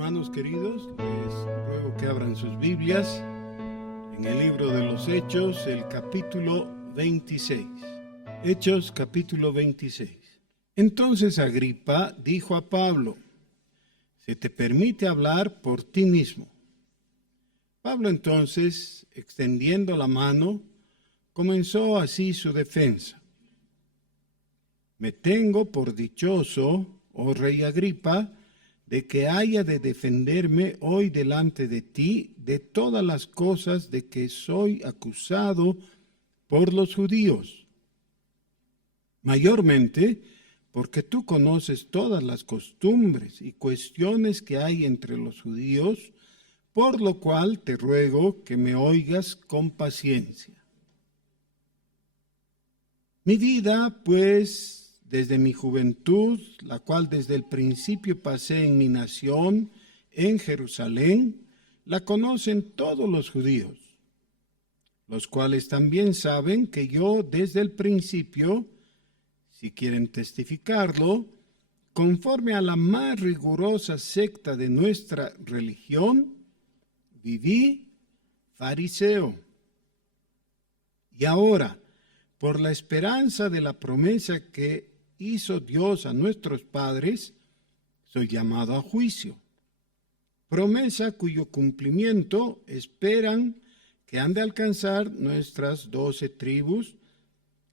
Hermanos queridos, les ruego que abran sus Biblias en el libro de los Hechos, el capítulo 26. Hechos, capítulo 26. Entonces Agripa dijo a Pablo: «Se te permite hablar por ti mismo». Pablo entonces, extendiendo la mano, comenzó así su defensa. «Me tengo por dichoso, oh rey Agripa, de que haya de defenderme hoy delante de ti de todas las cosas de que soy acusado por los judíos. Mayormente porque tú conoces todas las costumbres y cuestiones que hay entre los judíos, por lo cual te ruego que me oigas con paciencia. Mi vida, pues, desde mi juventud, la cual desde el principio pasé en mi nación, en Jerusalén, la conocen todos los judíos, los cuales también saben que yo desde el principio, si quieren testificarlo, conforme a la más rigurosa secta de nuestra religión, viví fariseo. Y ahora, por la esperanza de la promesa que hizo Dios a nuestros padres, soy llamado a juicio. Promesa cuyo cumplimiento esperan que han de alcanzar nuestras 12 tribus,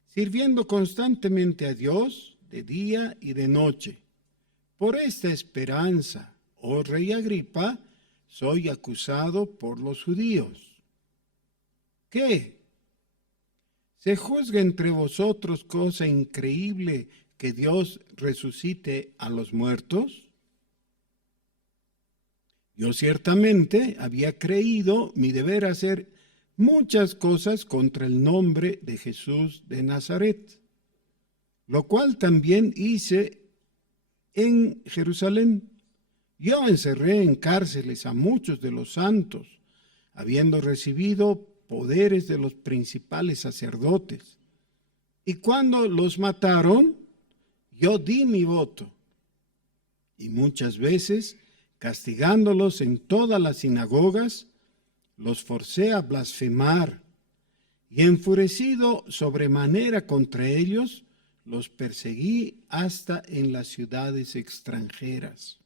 sirviendo constantemente a Dios de día y de noche. Por esta esperanza, oh rey Agripa, soy acusado por los judíos. ¿Qué? ¿Se juzga entre vosotros cosa increíble que Dios resucite a los muertos? Yo ciertamente había creído mi deber hacer muchas cosas contra el nombre de Jesús de Nazaret, lo cual también hice en Jerusalén. Yo encerré en cárceles a muchos de los santos, habiendo recibido poderes de los principales sacerdotes. Y cuando los mataron, yo di mi voto. Y muchas veces, castigándolos en todas las sinagogas, los forcé a blasfemar. Y enfurecido sobremanera contra ellos, los perseguí hasta en las ciudades extranjeras.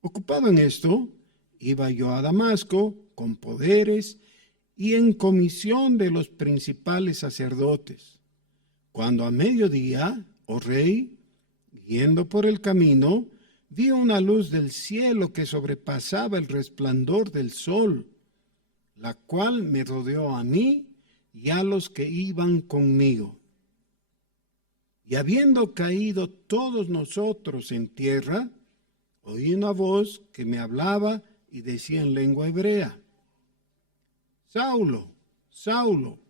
Ocupado en esto, iba yo a Damasco con poderes y en comisión de los principales sacerdotes, cuando a mediodía, oh rey, yendo por el camino, vi una luz del cielo que sobrepasaba el resplandor del sol, la cual me rodeó a mí y a los que iban conmigo. Y habiendo caído todos nosotros en tierra, oí una voz que me hablaba y decía en lengua hebrea: Saulo, Saulo,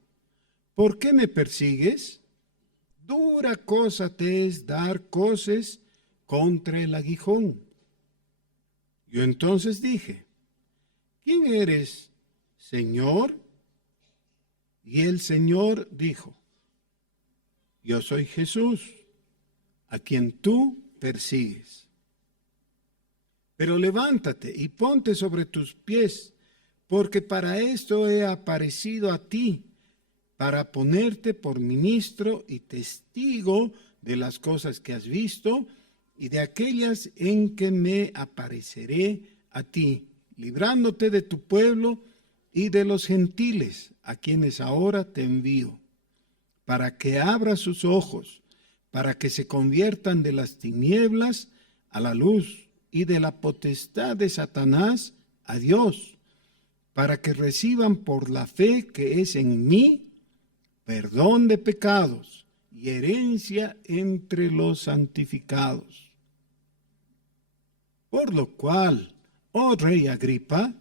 ¿por qué me persigues? Dura cosa te es dar coces contra el aguijón. Yo entonces dije: ¿quién eres, Señor? Y el Señor dijo: yo soy Jesús, a quien tú persigues. Pero levántate y ponte sobre tus pies, porque para esto he aparecido a ti, para ponerte por ministro y testigo de las cosas que has visto y de aquellas en que me apareceré a ti, librándote de tu pueblo y de los gentiles, a quienes ahora te envío, para que abras sus ojos, para que se conviertan de las tinieblas a la luz y de la potestad de Satanás a Dios, para que reciban por la fe que es en mí perdón de pecados y herencia entre los santificados. Por lo cual, oh rey Agripa,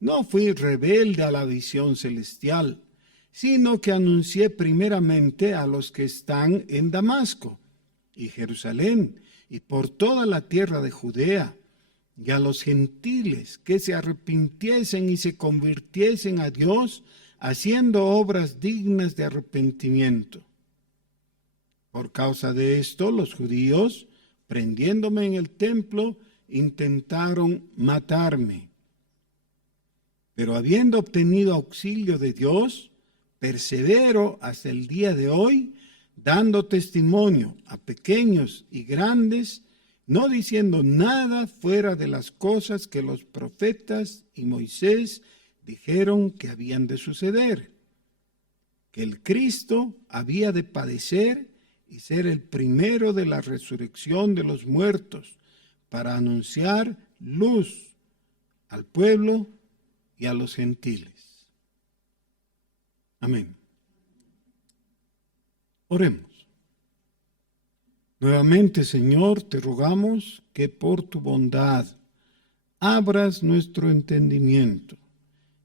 no fui rebelde a la visión celestial, sino que anuncié primeramente a los que están en Damasco y Jerusalén y por toda la tierra de Judea, y a los gentiles que se arrepintiesen y se convirtiesen a Dios, haciendo obras dignas de arrepentimiento. Por causa de esto, los judíos, prendiéndome en el templo, intentaron matarme. Pero habiendo obtenido auxilio de Dios, persevero hasta el día de hoy, dando testimonio a pequeños y grandes, no diciendo nada fuera de las cosas que los profetas y Moisés dijeron que habían de suceder, que el Cristo había de padecer y ser el primero de la resurrección de los muertos, para anunciar luz al pueblo y a los gentiles. Amén. Oremos. Nuevamente, Señor, te rogamos que por tu bondad abras nuestro entendimiento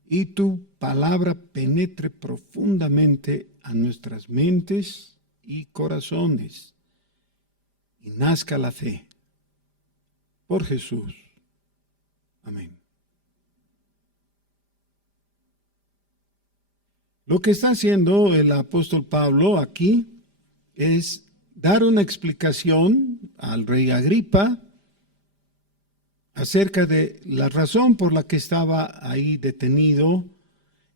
y tu palabra penetre profundamente a nuestras mentes y corazones y nazca la fe. Por Jesús. Amén. Lo que está haciendo el apóstol Pablo aquí es dar una explicación al rey Agripa acerca de la razón por la que estaba ahí detenido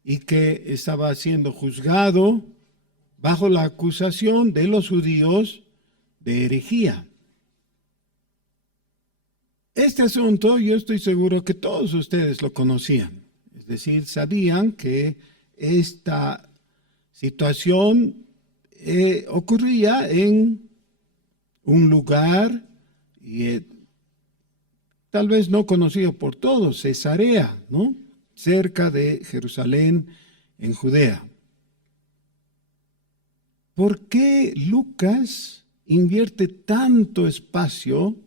y que estaba siendo juzgado bajo la acusación de los judíos de herejía. Este asunto yo estoy seguro que todos ustedes lo conocían, es decir, sabían que esta situación ocurría en un lugar tal vez no conocido por todos, Cesarea, ¿no? Cerca de Jerusalén, en Judea. ¿Por qué Lucas invierte tanto espacio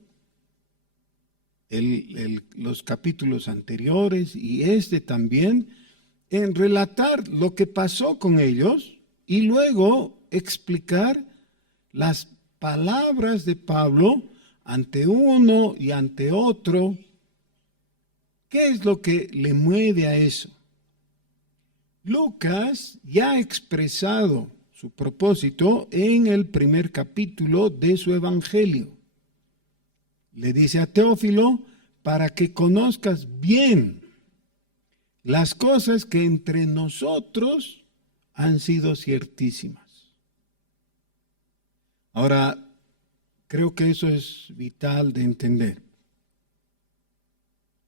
los capítulos anteriores y este también en relatar lo que pasó con ellos y luego explicar las palabras de Pablo ante uno y ante otro? ¿Qué es lo que le mueve a eso? Lucas ya ha expresado su propósito en el primer capítulo de su evangelio. Le dice a Teófilo, para que conozcas bien las cosas que entre nosotros han sido ciertísimas. Ahora, creo que eso es vital de entender.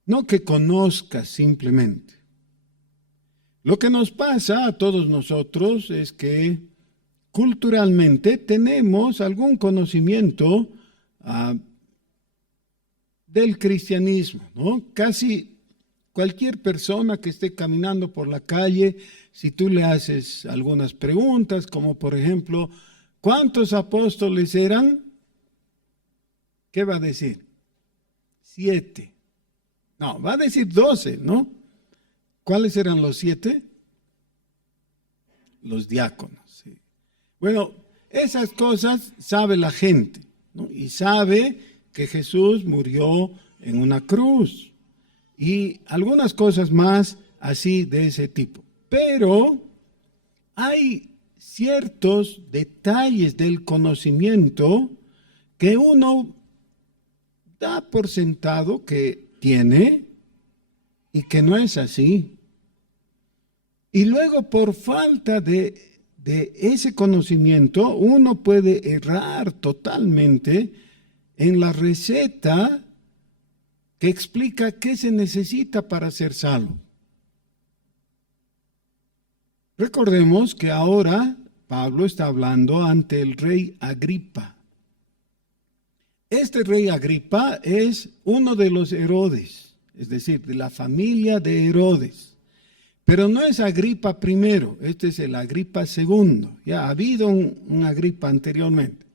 No que conozcas simplemente. Lo que nos pasa a todos nosotros es que culturalmente tenemos algún conocimiento del cristianismo, ¿no? Casi cualquier persona que esté caminando por la calle, si tú le haces algunas preguntas, como por ejemplo, ¿cuántos apóstoles eran? ¿Qué va a decir? 7. No, va a decir 12, ¿no? ¿Cuáles eran los 7? Los diáconos. Sí. Bueno, esas cosas sabe la gente, ¿no? Y sabe que Jesús murió en una cruz y algunas cosas más así de ese tipo. Pero hay ciertos detalles del conocimiento que uno da por sentado que tiene y que no es así. Y luego por falta de ese conocimiento uno puede errar totalmente en la receta que explica qué se necesita para ser salvo. Recordemos que ahora Pablo está hablando ante el rey Agripa. Este rey Agripa es uno de los Herodes, es decir, de la familia de Herodes. Pero no es Agripa primero, este es el Agripa segundo. Ya ha habido un Agripa anteriormente.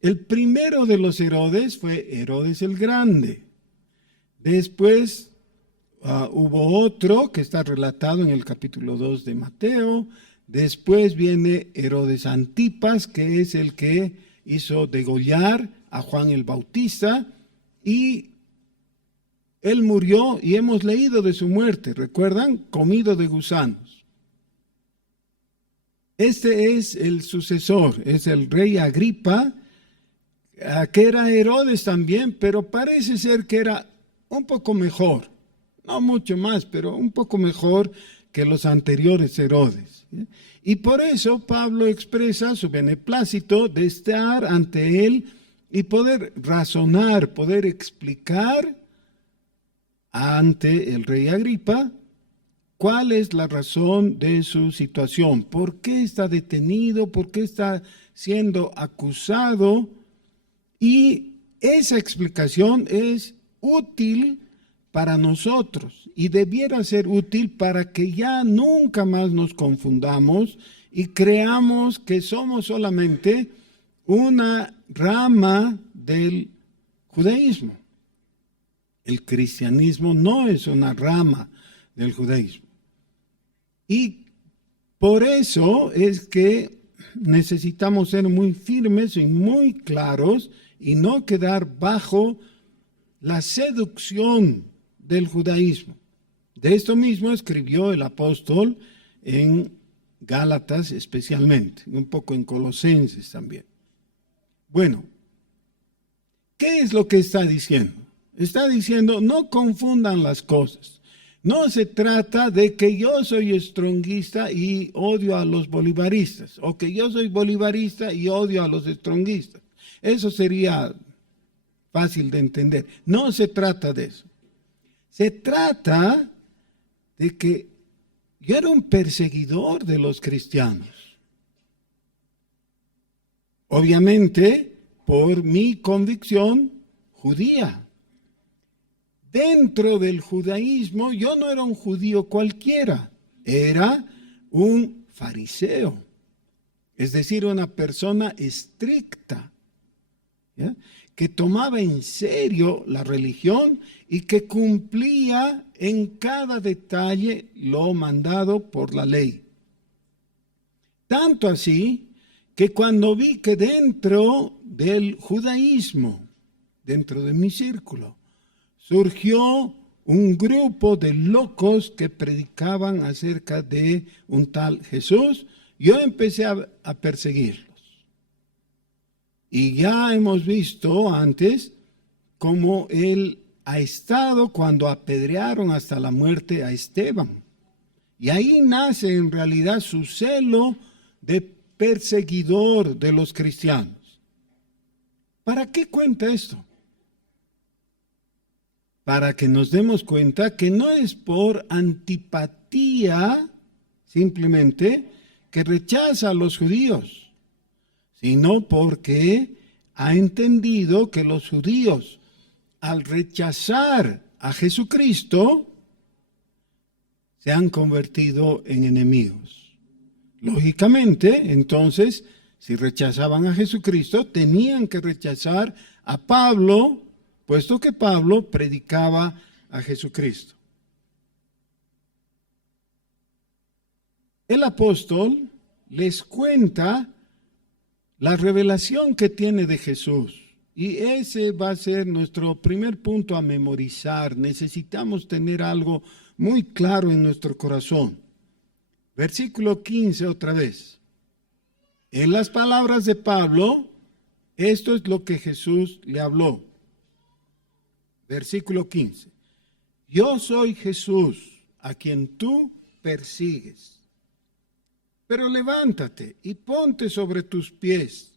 El primero de los Herodes fue Herodes el Grande. Después hubo otro que está relatado en el capítulo 2 de Mateo. Después viene Herodes Antipas, que es el que hizo degollar a Juan el Bautista. Y él murió y hemos leído de su muerte. ¿Recuerdan? Comido de gusanos. Este es el sucesor, es el rey Agripa, que era Herodes también, pero parece ser que era un poco mejor, no mucho más, pero un poco mejor que los anteriores Herodes. Y por eso Pablo expresa su beneplácito de estar ante él y poder razonar, poder explicar ante el rey Agripa cuál es la razón de su situación, por qué está detenido, por qué está siendo acusado. Y esa explicación es útil para nosotros y debiera ser útil para que ya nunca más nos confundamos y creamos que somos solamente una rama del judaísmo. El cristianismo no es una rama del judaísmo. Y por eso es que necesitamos ser muy firmes y muy claros y no quedar bajo la seducción del judaísmo. De esto mismo escribió el apóstol en Gálatas especialmente, un poco en Colosenses también. Bueno, ¿qué es lo que está diciendo? Está diciendo, no confundan las cosas. No se trata de que yo soy stronguista y odio a los bolivaristas, o que yo soy bolivarista y odio a los stronguistas. Eso sería fácil de entender. No se trata de eso. Se trata de que yo era un perseguidor de los cristianos. Obviamente, por mi convicción judía. Dentro del judaísmo, yo no era un judío cualquiera, era un fariseo, es decir, una persona estricta, ¿ya?, que tomaba en serio la religión y que cumplía en cada detalle lo mandado por la ley. Tanto así que cuando vi que dentro del judaísmo, dentro de mi círculo, surgió un grupo de locos que predicaban acerca de un tal Jesús, yo empecé a perseguirlos. Y ya hemos visto antes cómo él ha estado cuando apedrearon hasta la muerte a Esteban. Y ahí nace en realidad su celo de perseguidor de los cristianos. ¿Para qué cuenta esto? Para que nos demos cuenta que no es por antipatía simplemente que rechaza a los judíos, sino porque ha entendido que los judíos, al rechazar a Jesucristo, se han convertido en enemigos. Lógicamente, entonces, si rechazaban a Jesucristo, tenían que rechazar a Pablo, puesto que Pablo predicaba a Jesucristo. El apóstol les cuenta la revelación que tiene de Jesús. Y ese va a ser nuestro primer punto a memorizar. Necesitamos tener algo muy claro en nuestro corazón. Versículo 15 otra vez. En las palabras de Pablo, esto es lo que Jesús le habló. Versículo 15. Yo soy Jesús, a quien tú persigues. Pero levántate y ponte sobre tus pies,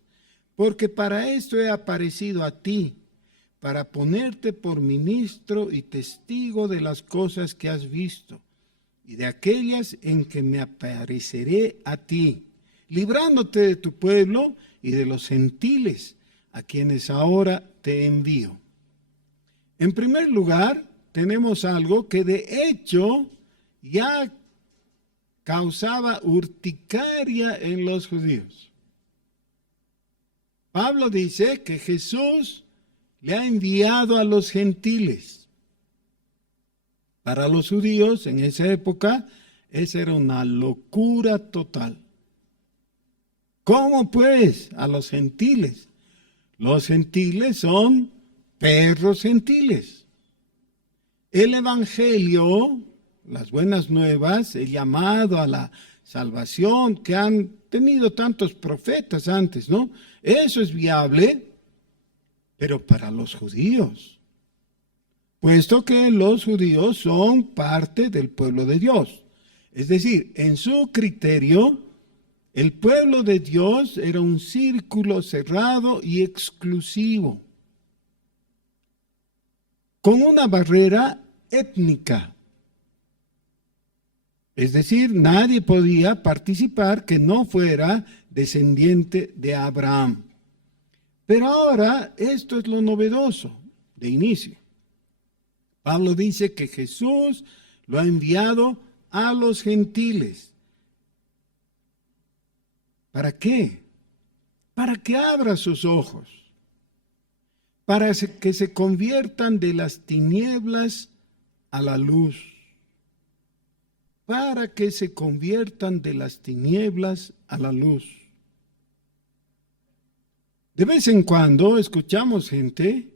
porque para esto he aparecido a ti, para ponerte por ministro y testigo de las cosas que has visto, y de aquellas en que me apareceré a ti, librándote de tu pueblo y de los gentiles, a quienes ahora te envío. En primer lugar, tenemos algo que de hecho ya causaba urticaria en los judíos. Pablo dice que Jesús le ha enviado a los gentiles. Para los judíos en esa época, esa era una locura total. ¿Cómo pues a los gentiles? Los gentiles son perros gentiles. El evangelio, las buenas nuevas, el llamado a la salvación que han tenido tantos profetas antes, ¿no? Eso es viable, pero para los judíos. puesto que los judíos son parte del pueblo de Dios. Es decir, en su criterio, el pueblo de Dios era un círculo cerrado y exclusivo, con una barrera étnica. Es decir, nadie podía participar que no fuera descendiente de Abraham. Pero ahora esto es lo novedoso de inicio. Pablo dice que Jesús lo ha enviado a los gentiles. ¿Para qué? Para que abra sus ojos, para que se conviertan de las tinieblas a la luz, para que se conviertan de las tinieblas a la luz. De vez en cuando escuchamos gente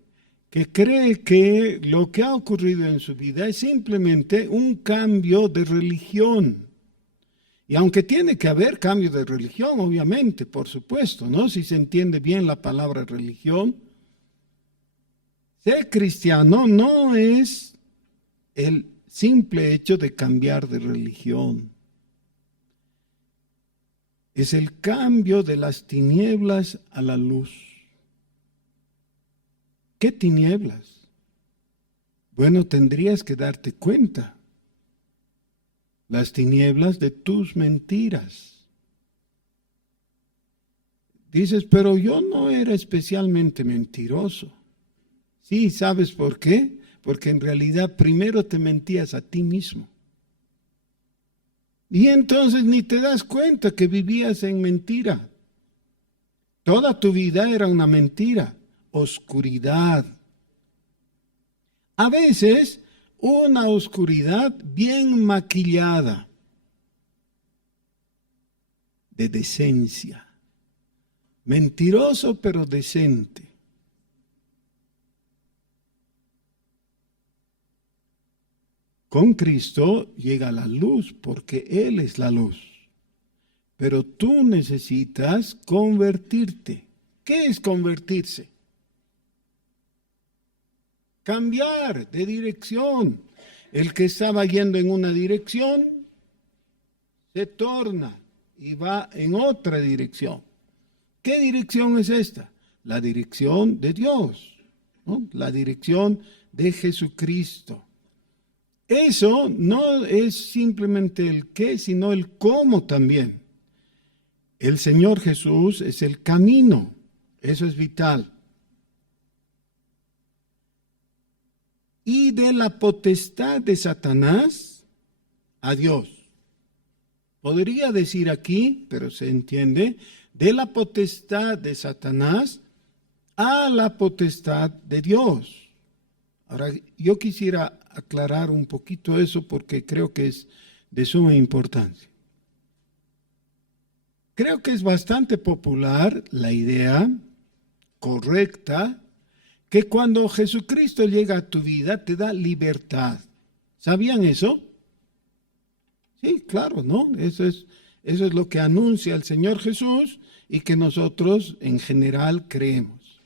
que cree que lo que ha ocurrido en su vida es simplemente un cambio de religión. Y aunque tiene que haber cambio de religión, obviamente, por supuesto, ¿no? Si se entiende bien la palabra religión, ser cristiano no es el simple hecho de cambiar de religión. Es el cambio de las tinieblas a la luz. ¿Qué tinieblas? Bueno, tendrías que darte cuenta. Las tinieblas de tus mentiras. Dices, pero yo no era especialmente mentiroso. Sí, ¿sabes por qué? Porque en realidad primero te mentías a ti mismo. Y entonces ni te das cuenta que vivías en mentira. Toda tu vida era una mentira, oscuridad. A veces una oscuridad bien maquillada, de decencia. Mentiroso pero decente. Con Cristo llega la luz porque Él es la luz. Pero tú necesitas convertirte. ¿Qué es convertirse? Cambiar de dirección. El que estaba yendo en una dirección se torna y va en otra dirección. ¿Qué dirección es esta? La dirección de Dios, ¿no? La dirección de Jesucristo. Eso no es simplemente el qué, sino el cómo también. El Señor Jesús es el camino, eso es vital. Y de la potestad de Satanás a Dios. Podría decir aquí, pero se entiende, de la potestad de Satanás a la potestad de Dios. Ahora, yo quisiera aclarar un poquito eso porque creo que es de suma importancia. Creo que es bastante popular la idea correcta que cuando Jesucristo llega a tu vida te da libertad. ¿Sabían eso? Sí, claro, ¿no? Eso es lo que anuncia el Señor Jesús y que nosotros en general creemos.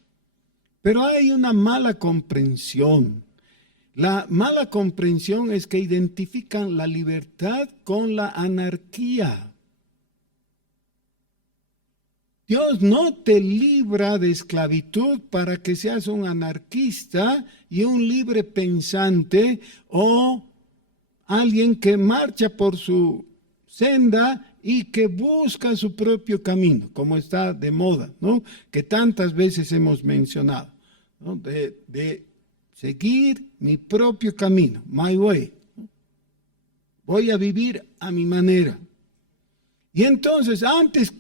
Pero hay una mala comprensión. La mala comprensión es que identifican la libertad con la anarquía. Dios no te libra de esclavitud para que seas un anarquista y un libre pensante o alguien que marcha por su senda y que busca su propio camino, como está de moda, ¿no? Que tantas veces hemos mencionado, ¿no? De seguir mi propio camino, my way. Voy a vivir a mi manera. Y entonces, antes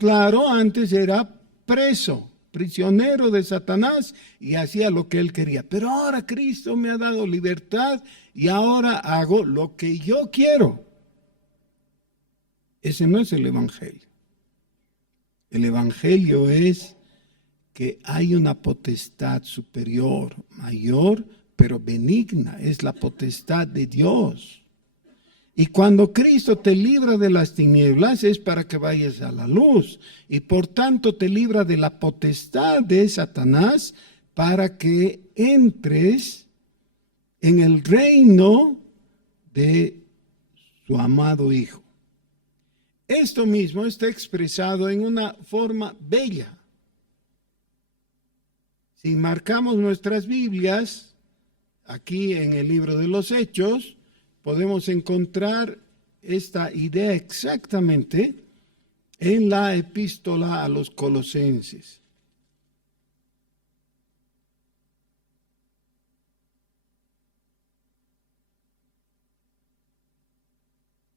era preso, prisionero de Satanás y hacía lo que él quería. Pero ahora Cristo me ha dado libertad y ahora hago lo que yo quiero. Ese no es el Evangelio. El Evangelio es que hay una potestad superior, mayor, pero benigna. Es la potestad de Dios. Y cuando Cristo te libra de las tinieblas es para que vayas a la luz. Y por tanto te libra de la potestad de Satanás para que entres en el reino de su amado Hijo. Esto mismo está expresado en una forma bella. Si marcamos nuestras Biblias, aquí en el libro de los Hechos, podemos encontrar esta idea exactamente en la epístola a los Colosenses.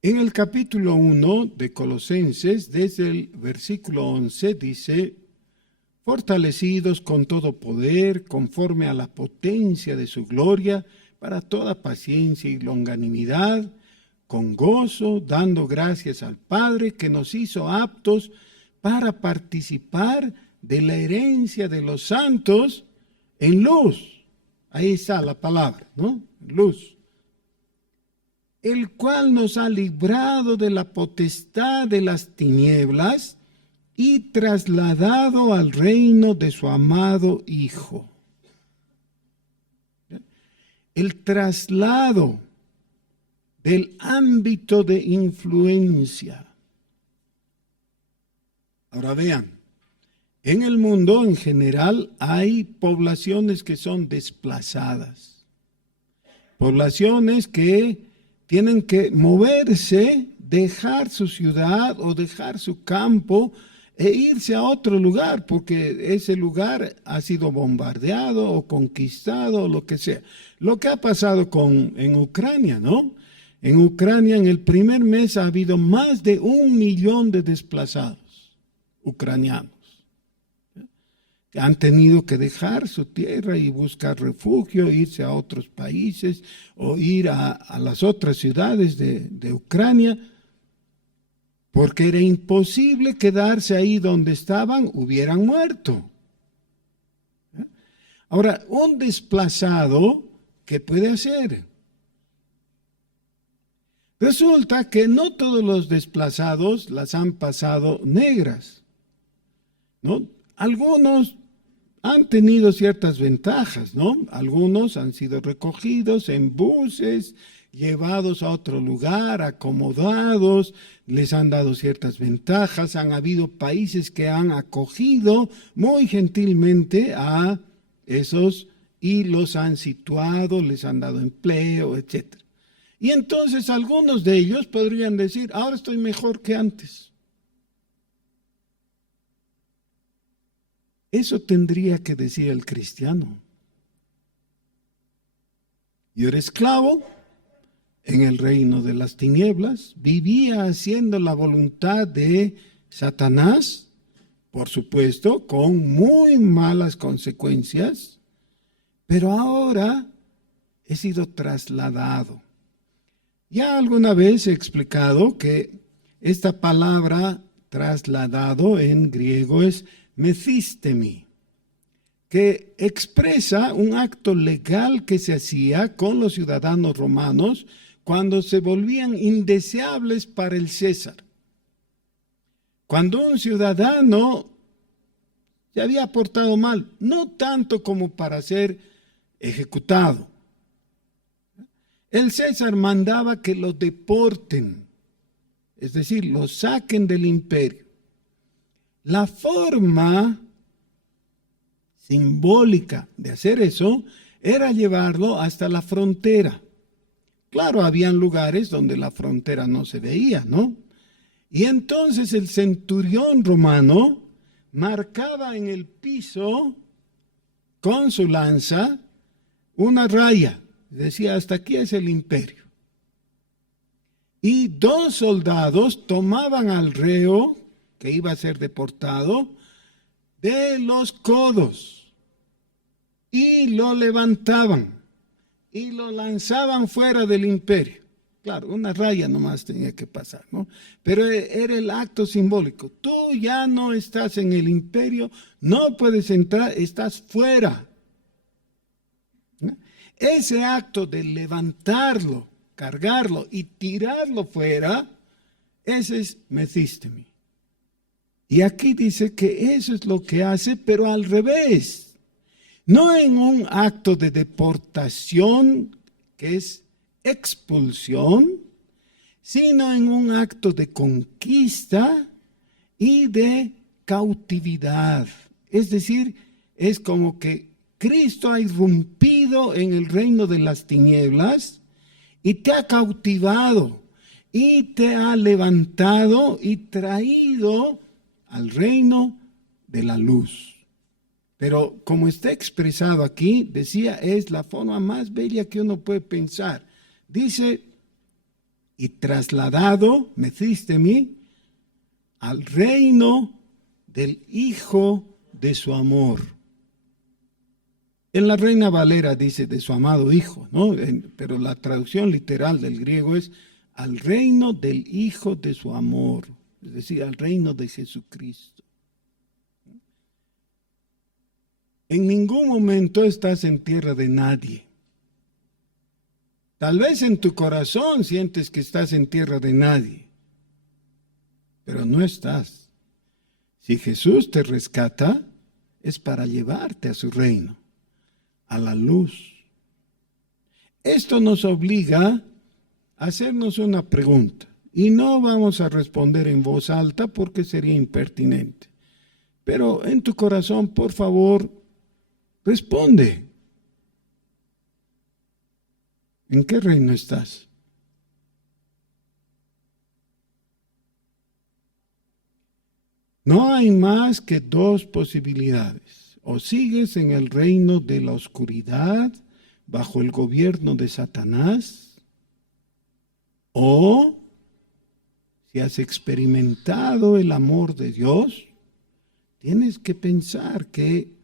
En el capítulo 1 de Colosenses, desde el versículo 11, dice: fortalecidos con todo poder, conforme a la potencia de su gloria, para toda paciencia y longanimidad, con gozo, dando gracias al Padre que nos hizo aptos para participar de la herencia de los santos en luz. Ahí está la palabra, ¿no? Luz. El cual nos ha librado de la potestad de las tinieblas y trasladado al reino de su amado Hijo. El traslado del ámbito de influencia. Ahora vean, en el mundo en general hay poblaciones que son desplazadas, poblaciones que tienen que moverse, dejar su ciudad o dejar su campo e irse a otro lugar, porque ese lugar ha sido bombardeado o conquistado o lo que sea. Lo que ha pasado en Ucrania, ¿no? En Ucrania en el primer mes ha habido más de 1 millón de desplazados ucranianos. Han tenido que dejar su tierra y buscar refugio, irse a otros países o ir a las otras ciudades de Ucrania, porque era imposible quedarse ahí donde estaban, hubieran muerto. Ahora, un desplazado, ¿qué puede hacer? Resulta que no todos los desplazados las han pasado negras, ¿no? Algunos han tenido ciertas ventajas, ¿no? Algunos han sido recogidos en buses, llevados a otro lugar, acomodados, les han dado ciertas ventajas. Han habido países que han acogido muy gentilmente a esos y los han situado, les han dado empleo, etc. Y entonces algunos de ellos podrían decir: ahora estoy mejor que antes. Eso tendría que decir el cristiano. Yo era esclavo en el reino de las tinieblas, vivía haciendo la voluntad de Satanás, por supuesto, con muy malas consecuencias, pero ahora he sido trasladado. Ya alguna vez he explicado que esta palabra trasladado en griego es methistemi, que expresa un acto legal que se hacía con los ciudadanos romanos cuando se volvían indeseables para el César. Cuando un ciudadano se había portado mal, no tanto como para ser ejecutado, el César mandaba que lo deporten, es decir, lo saquen del imperio. La forma simbólica de hacer eso era llevarlo hasta la frontera. Claro, habían lugares donde la frontera no se veía, ¿no? Y entonces el centurión romano marcaba en el piso con su lanza una raya. Decía: hasta aquí es el imperio. Y 2 soldados tomaban al reo que iba a ser deportado de los codos y lo levantaban y lo lanzaban fuera del imperio. Claro, una raya nomás tenía que pasar, ¿no? Pero era el acto simbólico. Tú ya no estás en el imperio, no puedes entrar, estás fuera. ¿No? Ese acto de levantarlo, cargarlo y tirarlo fuera, ese es methistemi. Y aquí dice que eso es lo que hace, pero al revés. No en un acto de deportación que es expulsión, sino en un acto de conquista y de cautividad. Es decir, es como que Cristo ha irrumpido en el reino de las tinieblas y te ha cautivado y te ha levantado y traído al reino de la luz. Pero como está expresado aquí, decía, es la forma más bella que uno puede pensar. Dice, y trasladado, me hiciste a mí, al reino del Hijo de su amor. En la Reina Valera dice de su amado Hijo, ¿no? Pero la traducción literal del griego es al reino del Hijo de su amor, es decir, al reino de Jesucristo. En ningún momento estás en tierra de nadie. Tal vez en tu corazón sientes que estás en tierra de nadie, pero no estás. Si Jesús te rescata, es para llevarte a su reino, a la luz. Esto nos obliga a hacernos una pregunta, y no vamos a responder en voz alta porque sería impertinente. Pero en tu corazón, por favor, responde. ¿En qué reino estás? No hay más que dos posibilidades. O sigues en el reino de la oscuridad, bajo el gobierno de Satanás, o si has experimentado el amor de Dios, tienes que pensar que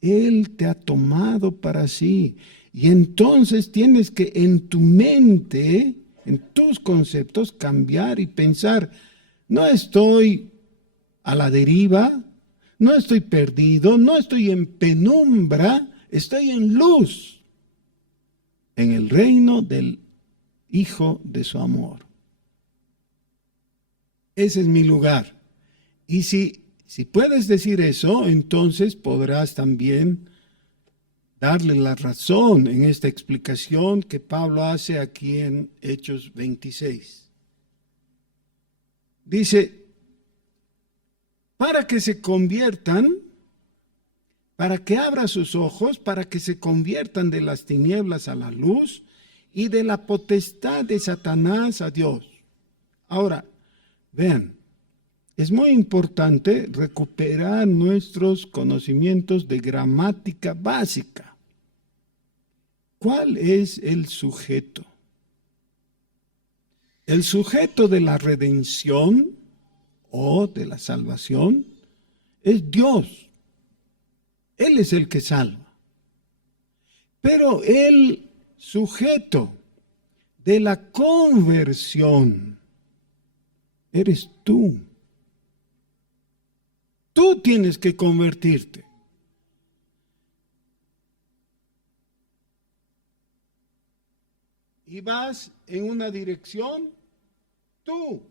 Él te ha tomado para sí. Y entonces tienes que en tu mente, en tus conceptos, cambiar y pensar, no estoy a la deriva, no estoy perdido, no estoy en penumbra, estoy en luz, en el reino del Hijo de su amor. Ese es mi lugar. Y si puedes decir eso, entonces podrás también darle la razón en esta explicación que Pablo hace aquí en Hechos 26. Dice, para que se conviertan, para que abra sus ojos, para que se conviertan de las tinieblas a la luz y de la potestad de Satanás a Dios. Ahora, vean, es muy importante recuperar nuestros conocimientos de gramática básica. ¿Cuál es el sujeto? El sujeto de la redención o de la salvación es Dios. Él es el que salva. Pero el sujeto de la conversión eres tú. Tú tienes que convertirte. Y vas en una dirección, tú,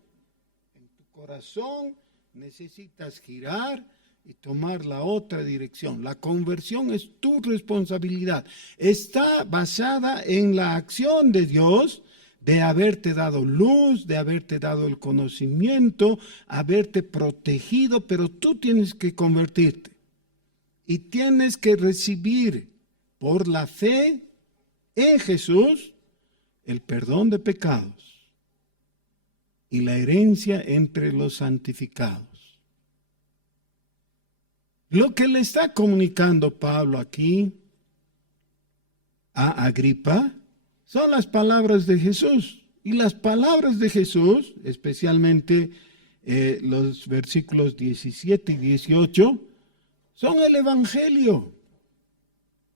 en tu corazón, necesitas girar y tomar la otra dirección. La conversión es tu responsabilidad. Está basada en la acción de Dios de haberte dado luz, de haberte dado el conocimiento, haberte protegido, pero tú tienes que convertirte. Y tienes que recibir por la fe en Jesús el perdón de pecados y la herencia entre los santificados. Lo que le está comunicando Pablo aquí a Agripa son las palabras de Jesús. Y las palabras de Jesús, especialmente los versículos 17 y 18, son el Evangelio.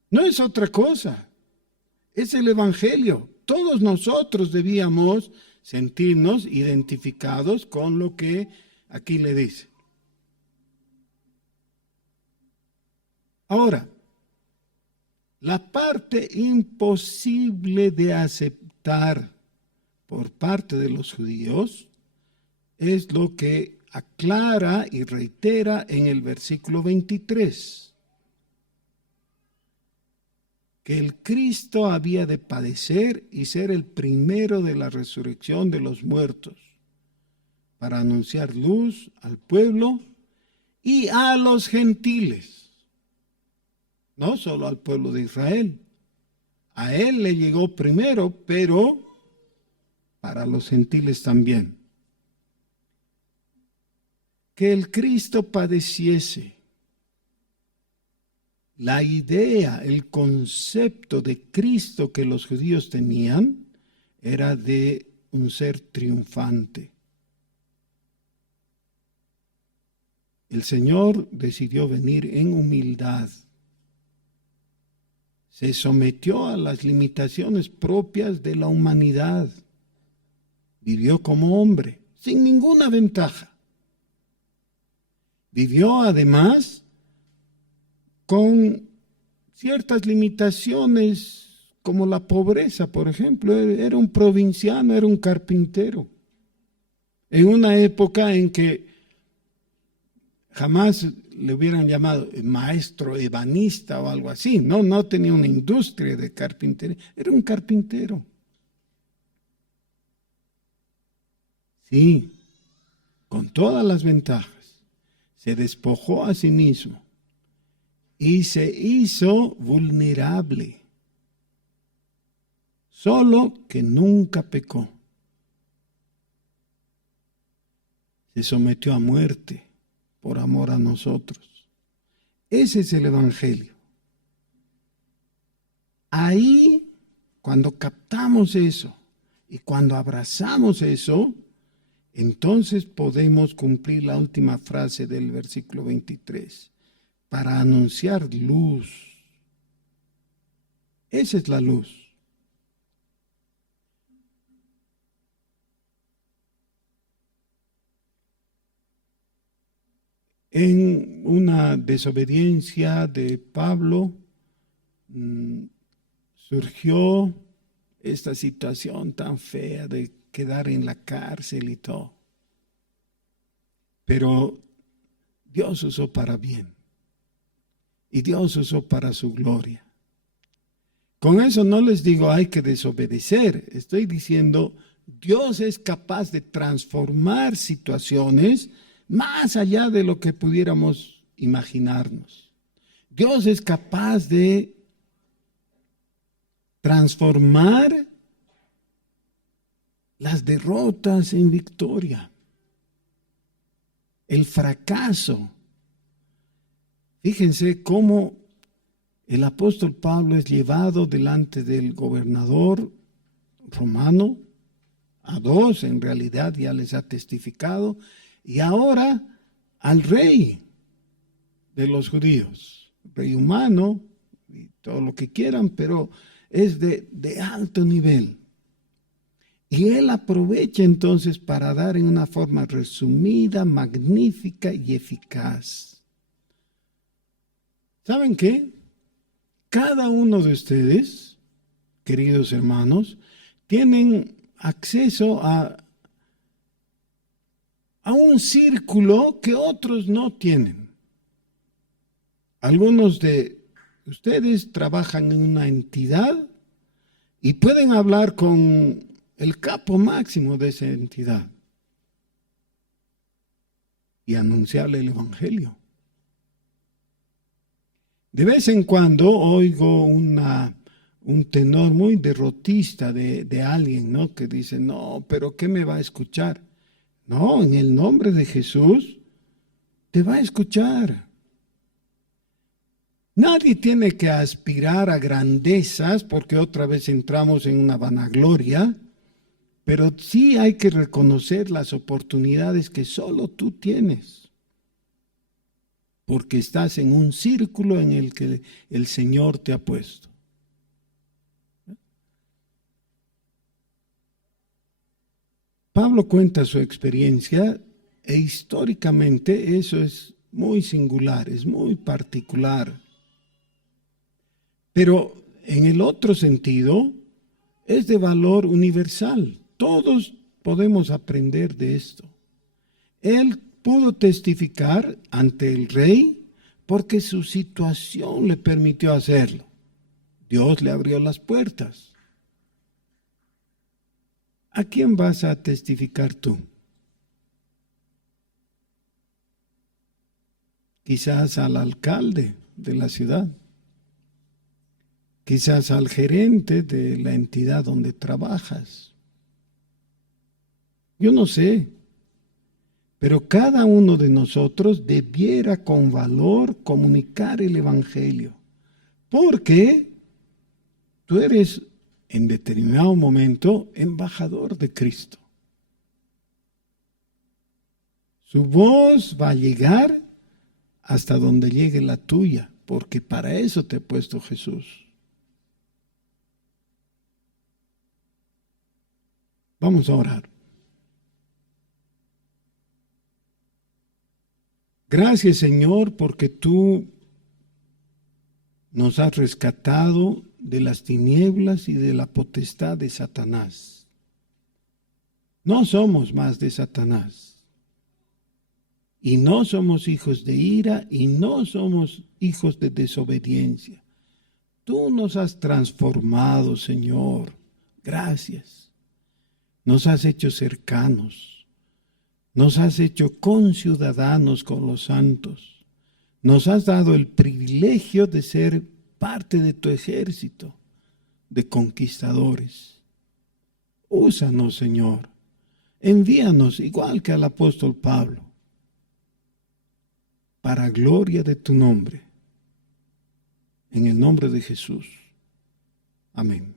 No es otra cosa. Es el Evangelio. Todos nosotros debíamos sentirnos identificados con lo que aquí le dice. Ahora, la parte imposible de aceptar por parte de los judíos es lo que aclara y reitera en el versículo 23. que el Cristo había de padecer y ser el primero de la resurrección de los muertos, para anunciar luz al pueblo y a los gentiles, no solo al pueblo de Israel. A él le llegó primero, pero para los gentiles también. Que el Cristo padeciese. La idea, el concepto de Cristo que los judíos tenían era de un ser triunfante. El Señor decidió venir en humildad. Se sometió a las limitaciones propias de la humanidad. Vivió como hombre, sin ninguna ventaja. Vivió además con ciertas limitaciones como la pobreza, por ejemplo. Era un provinciano, era un carpintero. En una época en que jamás le hubieran llamado maestro ebanista o algo así. No tenía una industria de carpintería, era un carpintero. Sí, con todas las ventajas. Se despojó a sí mismo y se hizo vulnerable. Solo que nunca pecó. Se sometió a muerte por amor a nosotros. Ese es el Evangelio. Ahí, cuando captamos eso y cuando abrazamos eso, entonces podemos cumplir la última frase del versículo 23, para anunciar luz. Esa es la luz. En una desobediencia de Pablo surgió esta situación tan fea de quedar en la cárcel y todo. Pero Dios usó para bien. Y Dios usó para su gloria. Con eso no les digo hay que desobedecer. Estoy diciendo Dios es capaz de transformar situaciones más allá de lo que pudiéramos imaginarnos. Dios es capaz de transformar las derrotas en victoria, el fracaso. Fíjense cómo el apóstol Pablo es llevado delante del gobernador romano, a dos en realidad ya les ha testificado, y ahora al rey de los judíos, rey humano y todo lo que quieran, pero es de alto nivel. Y él aprovecha entonces para dar en una forma resumida, magnífica y eficaz. ¿Saben qué? Cada uno de ustedes, queridos hermanos, tienen acceso a un círculo que otros no tienen. Algunos de ustedes trabajan en una entidad y pueden hablar con el capo máximo de esa entidad y anunciarle el Evangelio. De vez en cuando oigo un tenor muy derrotista de alguien, ¿no? Que dice, no, pero ¿qué me va a escuchar? No, en el nombre de Jesús te va a escuchar. Nadie tiene que aspirar a grandezas porque otra vez entramos en una vanagloria, pero sí hay que reconocer las oportunidades que solo tú tienes, porque estás en un círculo en el que el Señor te ha puesto. Pablo cuenta su experiencia e históricamente eso es muy singular, es muy particular. Pero en el otro sentido es de valor universal. Todos podemos aprender de esto. Él pudo testificar ante el rey porque su situación le permitió hacerlo. Dios le abrió las puertas. ¿A quién vas a testificar tú? Quizás al alcalde de la ciudad, quizás al gerente de la entidad donde trabajas. Yo no sé, pero cada uno de nosotros debiera con valor comunicar el Evangelio, porque tú eres en determinado momento embajador de Cristo. Su voz va a llegar hasta donde llegue la tuya, porque para eso te he puesto Jesús. Vamos a orar. Gracias, Señor, porque tú nos has rescatado de las tinieblas y de la potestad de Satanás. No somos más de Satanás. Y no somos hijos de ira y no somos hijos de desobediencia. Tú nos has transformado, Señor. Gracias. Nos has hecho cercanos. Nos has hecho conciudadanos con los santos. Nos has dado el privilegio de ser parte de tu ejército de conquistadores. Úsanos, Señor. Envíanos igual que al apóstol Pablo, para gloria de tu nombre. En el nombre de Jesús. Amén.